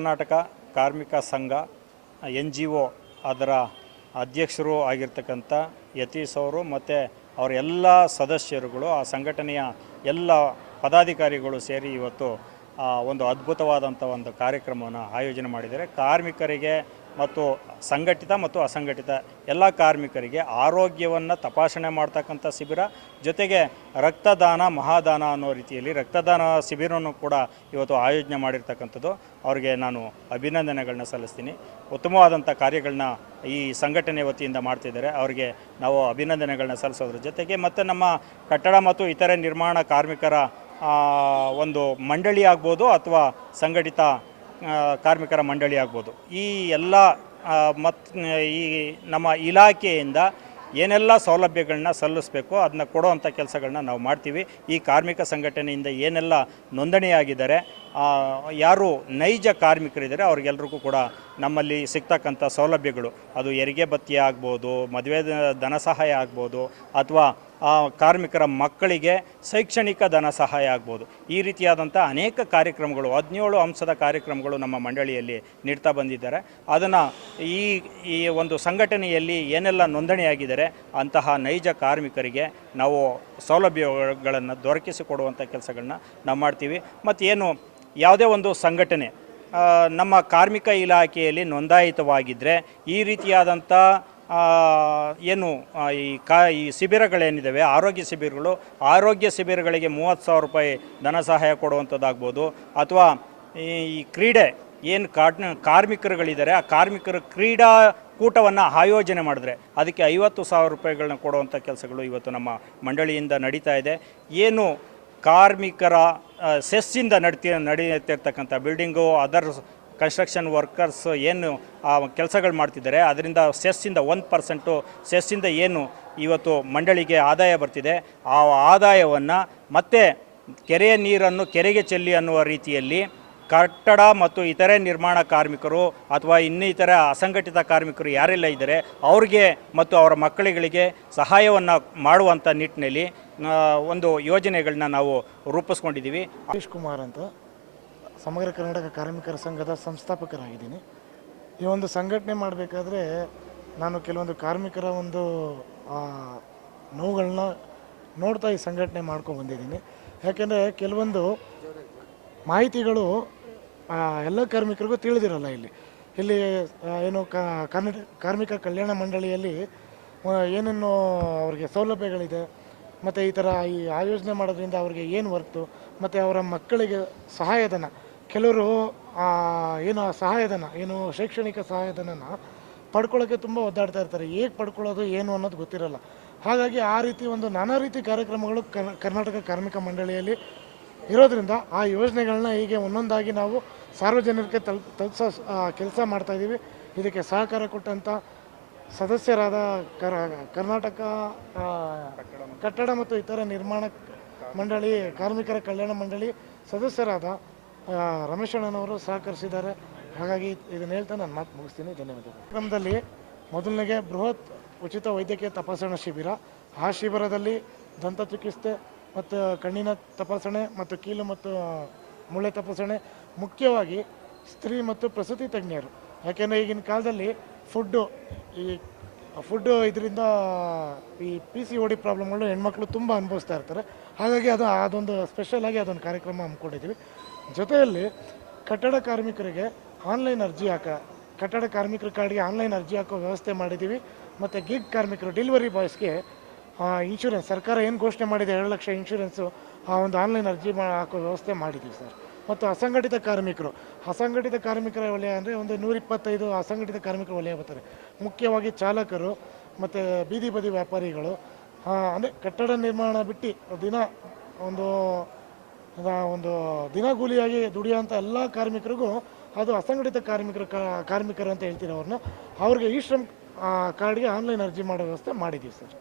ಕರ್ನಾಟಕ ಕಾರ್ಮಿಕ ಸಂಘ, N G O ಅದರ ಅಧ್ಯಕ್ಷರು ಆಗಿರ್ತಕ್ಕಂಥ ಯತೀಶ್ ಅವರು ಮತ್ತು ಅವರ ಎಲ್ಲ ಸದಸ್ಯರುಗಳು, ಆ ಸಂಘಟನೆಯ ಎಲ್ಲ ಪದಾಧಿಕಾರಿಗಳು ಸೇರಿ ಇವತ್ತು ಒಂದು ಅದ್ಭುತವಾದಂಥ ಒಂದು ಕಾರ್ಯಕ್ರಮವನ್ನು ಆಯೋಜನೆ ಮಾಡಿದ್ದಾರೆ. ಕಾರ್ಮಿಕರಿಗೆ ಮತ್ತು ಸಂಘಟಿತ ಮತ್ತು ಅಸಂಘಟಿತ ಎಲ್ಲ ಕಾರ್ಮಿಕರಿಗೆ ಆರೋಗ್ಯವನ್ನು ತಪಾಸಣೆ ಮಾಡ್ತಕ್ಕಂಥ ಶಿಬಿರ, ಜೊತೆಗೆ ರಕ್ತದಾನ, ಮಹಾದಾನ ಅನ್ನೋ ರೀತಿಯಲ್ಲಿ ರಕ್ತದಾನ ಶಿಬಿರವನ್ನು ಕೂಡ ಇವತ್ತು ಆಯೋಜನೆ ಮಾಡಿರ್ತಕ್ಕಂಥದ್ದು. ಅವರಿಗೆ ನಾನು ಅಭಿನಂದನೆಗಳನ್ನ ಸಲ್ಲಿಸ್ತೀನಿ. ಉತ್ತಮವಾದಂಥ ಕಾರ್ಯಗಳನ್ನ ಈ ಸಂಘಟನೆ ವತಿಯಿಂದ ಮಾಡ್ತಿದ್ದಾರೆ. ಅವರಿಗೆ ನಾವು ಅಭಿನಂದನೆಗಳನ್ನ ಸಲ್ಲಿಸೋದ್ರ ಜೊತೆಗೆ ಮತ್ತು ನಮ್ಮ ಕಟ್ಟಡ ಮತ್ತು ಇತರೆ ನಿರ್ಮಾಣ ಕಾರ್ಮಿಕರ ಒಂದು ಮಂಡಳಿ ಆಗ್ಬೋದು ಅಥವಾ ಸಂಘಟಿತ ಕಾರ್ಮಿಕರ ಮಂಡಳಿ ಆಗ್ಬೋದು. ಈ ಎಲ್ಲ ಮತ್ತು ಈ ನಮ್ಮ ಇಲಾಖೆಯಿಂದ ಏನೆಲ್ಲ ಸೌಲಭ್ಯಗಳನ್ನ ಸಲ್ಲಿಸಬೇಕು ಅದನ್ನ ಕೊಡುವಂಥ ಕೆಲಸಗಳನ್ನ ನಾವು ಮಾಡ್ತೀವಿ. ಈ ಕಾರ್ಮಿಕ ಸಂಘಟನೆಯಿಂದ ಏನೆಲ್ಲ ನೋಂದಣಿಯಾಗಿದ್ದಾರೆ ಯಾರು ನೈಜ ಕಾರ್ಮಿಕರಿದ್ದಾರೆ ಅವ್ರಿಗೆಲ್ರಿಗೂ ಕೂಡ ನಮ್ಮಲ್ಲಿ ಸಿಗ್ತಕ್ಕಂಥ ಸೌಲಭ್ಯಗಳು. ಅದು ಹೆರಿಗೆ ಭತ್ಯೆ ಆಗ್ಬೋದು ಮದುವೆ, ಧನ ಸಹಾಯ ಆಗ್ಬೋದು, ಅಥವಾ ಆ ಕಾರ್ಮಿಕರ ಮಕ್ಕಳಿಗೆ ಶೈಕ್ಷಣಿಕ ಧನ ಸಹಾಯ ಆಗ್ಬೋದು. ಈ ರೀತಿಯಾದಂಥ ಅನೇಕ ಕಾರ್ಯಕ್ರಮಗಳು, ಹದಿನೇಳು ಅಂಶದ ಕಾರ್ಯಕ್ರಮಗಳು ನಮ್ಮ ಮಂಡಳಿಯಲ್ಲಿ ನೀಡ್ತಾ ಬಂದಿದ್ದಾರೆ. ಅದನ್ನು ಈ ಈ ಒಂದು ಸಂಘಟನೆಯಲ್ಲಿ ಏನೆಲ್ಲ ನೋಂದಣಿಯಾಗಿದ್ದಾರೆ, ಅಂತಹ ನೈಜ ಕಾರ್ಮಿಕರಿಗೆ ನಾವು ಸೌಲಭ್ಯಗಳನ್ನು ದೊರಕಿಸಿಕೊಡುವಂಥ ಕೆಲಸಗಳನ್ನ ನಾವು ಮಾಡ್ತೀವಿ. ಮತ್ತು ಏನು, ಯಾವುದೇ ಒಂದು ಸಂಘಟನೆ ನಮ್ಮ ಕಾರ್ಮಿಕ ಇಲಾಖೆಯಲ್ಲಿ ನೋಂದಾಯಿತವಾಗಿದ್ದರೆ ಈ ರೀತಿಯಾದಂಥ ಏನು ಈ ಕಾ, ಈ ಶಿಬಿರಗಳೇನಿದ್ದಾವೆ ಆರೋಗ್ಯ ಶಿಬಿರಗಳು, ಆರೋಗ್ಯ ಶಿಬಿರಗಳಿಗೆ ಮೂವತ್ತು ಸಾವಿರ ರೂಪಾಯಿ ಧನ ಸಹಾಯ ಕೊಡುವಂಥದ್ದಾಗ್ಬೋದು. ಅಥವಾ ಈ ಕ್ರೀಡೆ, ಏನು ಕಾಟ್ ಕಾರ್ಮಿಕರುಗಳಿದ್ದಾರೆ ಆ ಕಾರ್ಮಿಕರ ಕ್ರೀಡಾ ಕೂಟವನ್ನು ಆಯೋಜನೆ ಮಾಡಿದ್ರೆ ಅದಕ್ಕೆ ಐವತ್ತು ಸಾವಿರ ರೂಪಾಯಿಗಳನ್ನ ಕೊಡುವಂಥ ಕೆಲಸಗಳು ಇವತ್ತು ನಮ್ಮ ಮಂಡಳಿಯಿಂದ ನಡೀತಾ ಇದೆ. ಏನು ಕಾರ್ಮಿಕರ ಸೆಸ್ಸಿಂದ ನಡ್ತಿ ನಡೆಯುತ್ತಿರ್ತಕ್ಕಂಥ ಬಿಲ್ಡಿಂಗು, ಅದರ್ ಕನ್ಸ್ಟ್ರಕ್ಷನ್ ವರ್ಕರ್ಸ್ ಏನು ಕೆಲಸಗಳು ಮಾಡ್ತಿದ್ದಾರೆ. ಅದರಿಂದ ಸೆಸ್ಸಿಂದ ಒಂದು ಪರ್ಸೆಂಟು, ಸೆಸ್ಸಿಂದ ಏನು ಇವತ್ತು ಮಂಡಳಿಗೆ ಆದಾಯ ಬರ್ತಿದೆ. ಆ ಆದಾಯವನ್ನು ಮತ್ತೆ ಕೆರೆಯ ನೀರನ್ನು, ಕೆರೆಗೆ ಚೆಲ್ಲಿ ಅನ್ನುವ ರೀತಿಯಲ್ಲಿ ಕಟ್ಟಡ ಮತ್ತು ಇತರೆ ನಿರ್ಮಾಣ ಕಾರ್ಮಿಕರು ಅಥವಾ ಇನ್ನಿತರ ಅಸಂಘಟಿತ ಕಾರ್ಮಿಕರು ಯಾರೆಲ್ಲ ಇದ್ದಾರೆ, ಅವ್ರಿಗೆ ಮತ್ತು ಅವರ ಮಕ್ಕಳುಗಳಿಗೆ ಸಹಾಯವನ್ನು ಮಾಡುವಂಥ ನಿಟ್ಟಿನಲ್ಲಿ ಒಂದು ಯೋಜನೆಗಳನ್ನ ನಾವು ರೂಪಿಸ್ಕೊಂಡಿದ್ದೀವಿ. ಕುಮಾರ್ ಅಂತ ಸಮಗ್ರ ಕರ್ನಾಟಕ ಕಾರ್ಮಿಕರ ಸಂಘದ ಸಂಸ್ಥಾಪಕರಾಗಿದ್ದೀನಿ. ಈ ಒಂದು ಸಂಘಟನೆ ಮಾಡಬೇಕಾದ್ರೆ ನಾನು ಕೆಲವೊಂದು ಕಾರ್ಮಿಕರ ಒಂದು ನೋವುಗಳನ್ನ ನೋಡ್ತಾ ಈ ಸಂಘಟನೆ ಮಾಡ್ಕೊಂಡು ಬಂದಿದ್ದೀನಿ. ಯಾಕೆಂದರೆ ಕೆಲವೊಂದು ಮಾಹಿತಿಗಳು ಎಲ್ಲ ಕಾರ್ಮಿಕರಿಗೂ ತಿಳಿದಿರಲ್ಲ ಇಲ್ಲಿ. ಇಲ್ಲಿ ಏನು ಕಾರ್ಮಿಕ ಕಲ್ಯಾಣ ಮಂಡಳಿಯಲ್ಲಿ ಏನೇನು ಅವ್ರಿಗೆ ಸೌಲಭ್ಯಗಳಿದೆ, ಮತ್ತು ಈ ಥರ ಈ ಆಯೋಜನೆ ಮಾಡೋದ್ರಿಂದ ಅವ್ರಿಗೆ ಏನು ವರ್ತು ಮತ್ತು ಅವರ ಮಕ್ಕಳಿಗೆ ಸಹಾಯಧನ ಕೆಲವರು ಏನು ಸಹಾಯಧನ, ಏನು ಶೈಕ್ಷಣಿಕ ಸಹಾಯಧನನ ಪಡ್ಕೊಳ್ಳೋಕ್ಕೆ ತುಂಬ ಒದ್ದಾಡ್ತಾ ಇರ್ತಾರೆ. ಹೇಗೆ ಪಡ್ಕೊಳ್ಳೋದು, ಏನು ಅನ್ನೋದು ಗೊತ್ತಿರಲ್ಲ. ಹಾಗಾಗಿ ಆ ರೀತಿ ಒಂದು ನಾನಾ ರೀತಿ ಕಾರ್ಯಕ್ರಮಗಳು ಕರ್- ಕರ್ನಾಟಕ ಕಾರ್ಮಿಕ ಮಂಡಳಿಯಲ್ಲಿ ಇರೋದ್ರಿಂದ ಆ ಯೋಜನೆಗಳನ್ನ ಹೀಗೆ ಒಂದೊಂದಾಗಿ ನಾವು ಸಾರ್ವಜನಿಕರಿಗೆ ತಲ್ ತಲುಪಿಸೋ ಕೆಲಸ ಮಾಡ್ತಾ ಇದ್ದೀವಿ. ಇದಕ್ಕೆ ಸಹಕಾರ ಕೊಟ್ಟಂಥ ಸದಸ್ಯರಾದ ಕರ, ಕರ್ನಾಟಕ ಕಟ್ಟಡ ಮತ್ತು ಇತರ ನಿರ್ಮಾಣ ಮಂಡಳಿ, ಕಾರ್ಮಿಕರ ಕಲ್ಯಾಣ ಮಂಡಳಿ ಸದಸ್ಯರಾದ ರಮೇಶ್ ಅಣ್ಣನವರು ಸಹಕರಿಸಿದ್ದಾರೆ. ಹಾಗಾಗಿ ಇದನ್ನು ಹೇಳ್ತಾ ನಾನು ಮಾತು ಮುಗಿಸ್ತೀನಿ. ಧನ್ಯವಾದಗಳು. ಕಾರ್ಯಕ್ರಮದಲ್ಲಿ ಮೊದಲನೆಗೆ ಬೃಹತ್ ಉಚಿತ ವೈದ್ಯಕೀಯ ತಪಾಸಣಾ ಶಿಬಿರ. ಆ ಶಿಬಿರದಲ್ಲಿ ದಂತ ಚಿಕಿತ್ಸೆ ಮತ್ತು ಕಣ್ಣಿನ ತಪಾಸಣೆ ಮತ್ತು ಕೀಲು ಮತ್ತು ಮೂಳೆ ತಪಾಸಣೆ. ಮುಖ್ಯವಾಗಿ ಸ್ತ್ರೀ ಮತ್ತು ಪ್ರಸೂತಿ ತಜ್ಞರು. ಯಾಕೆಂದರೆ ಈಗಿನ ಕಾಲದಲ್ಲಿ ಫುಡ್ಡು ಈ ಫುಡ್ಡು ಇದರಿಂದ, ಈ ಪಿ ಸಿ ಓ ಡಿ ಪ್ರಾಬ್ಲಮ್ಗಳು ಹೆಣ್ಮಕ್ಳು ತುಂಬ ಅನುಭವಿಸ್ತಾ ಇರ್ತಾರೆ. ಹಾಗಾಗಿ ಅದು, ಅದೊಂದು ಸ್ಪೆಷಲಾಗಿ ಅದೊಂದು ಕಾರ್ಯಕ್ರಮ ಹಮ್ಮಿಕೊಂಡಿದ್ದೀವಿ. ಜೊತೆಯಲ್ಲಿ ಕಟ್ಟಡ ಕಾರ್ಮಿಕರಿಗೆ ಆನ್ಲೈನ್ ಅರ್ಜಿ ಹಾಕ, ಕಟ್ಟಡ ಕಾರ್ಮಿಕರ ಕಾರ್ಡ್ಗೆ ಆನ್ಲೈನ್ ಅರ್ಜಿ ಹಾಕೋ ವ್ಯವಸ್ಥೆ ಮಾಡಿದ್ದೀವಿ ಮತ್ತು ಗಿಗ್ ಕಾರ್ಮಿಕರು ಡೆಲಿವರಿ ಬಾಯ್ಸ್ಗೆ ಇನ್ಶೂರೆನ್ಸ್ ಸರ್ಕಾರ ಏನು ಘೋಷಣೆ ಮಾಡಿದೆ ಎರಡು ಲಕ್ಷ ಇನ್ಶೂರೆನ್ಸು ಆ ಒಂದು ಆನ್ಲೈನ್ ಅರ್ಜಿ ಮಾ, ಹಾಕೋ ವ್ಯವಸ್ಥೆ ಮಾಡಿದ್ದೀವಿ ಸರ್. ಮತ್ತು ಅಸಂಘಟಿತ ಕಾರ್ಮಿಕರು, ಅಸಂಘಟಿತ ಕಾರ್ಮಿಕರ ವಲಯ ಅಂದರೆ ಒಂದು ನೂರಿಪ್ಪತ್ತೈದು ಅಸಂಘಟಿತ ಕಾರ್ಮಿಕರ ವಲಯ ಬರ್ತಾರೆ. ಮುಖ್ಯವಾಗಿ ಚಾಲಕರು ಮತ್ತು ಬೀದಿ ಬದಿ ವ್ಯಾಪಾರಿಗಳು ಅಂದರೆ ಕಟ್ಟಡ ನಿರ್ಮಾಣ ಬಿಟ್ಟು ದಿನ ಒಂದು ಒಂದು ದಿನಗೂಲಿಯಾಗಿ ದುಡಿಯೋಂಥ ಎಲ್ಲ ಕಾರ್ಮಿಕರಿಗೂ ಅದು ಅಸಂಘಟಿತ ಕಾರ್ಮಿಕರು ಕಾರ್ಮಿಕರು ಅಂತ ಹೇಳ್ತೀವಿ ಅವ್ರನ್ನ. ಅವ್ರಿಗೆ ಈ ಶ್ರಮ್ ಕಾರ್ಡ್ಗೆ ಆನ್ಲೈನ್ ಅರ್ಜಿ ಮಾಡೋ ವ್ಯವಸ್ಥೆ ಮಾಡಿದ್ದೀವಿ ಸರ್.